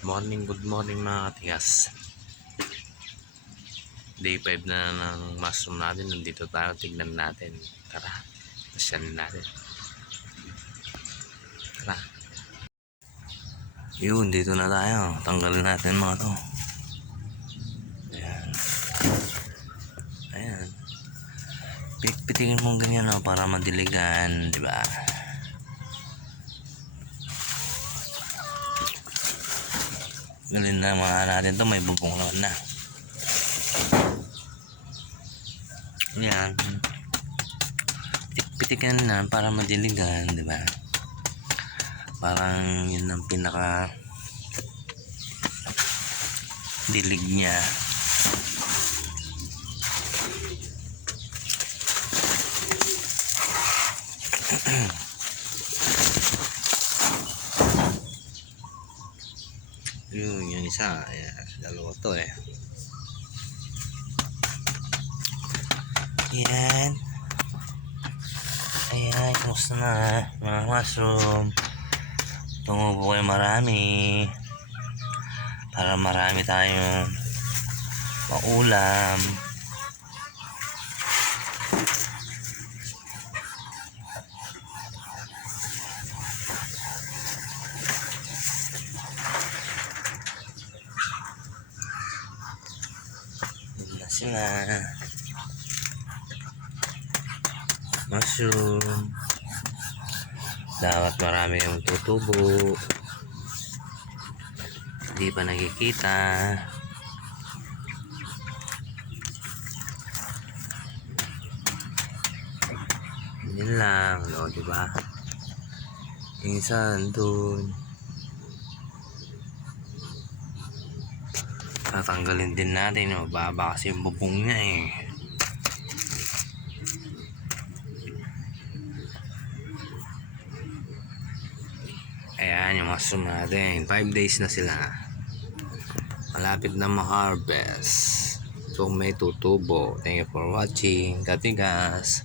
Good morning mga katigas. Day 5 na ng mushroom natin. Nandito tayo, tignan natin. Tara, pasyanin natin. Tara. Yun, dito na tayo. Tanggalin natin mga to. Ayan. Ayan. Pitingin mo ganyan para madiligan, di ba? Galin na mga natin to, may bubong na. Ayan. Pitikan na para madiligan, di ba? Parang yun ang pinaka dilig niya. Yung isa, ayan, dalawa to eh. Ayan. Ayan, kumusta na mga mushroom? Tungo po kayo marami para marami tayong maulam. Yun na sila mushroom. Dapat marami yung tutubo, hindi pa nakikita. Yun lang, no, diba? Yung isa nandun. Tatanggalin din natin, mababa kasi yung bubong niya eh. Ayan yung mushroom natin. 5 days na sila. Malapit na ma-harvest. So may tutubo. Thank you for watching. Katigas.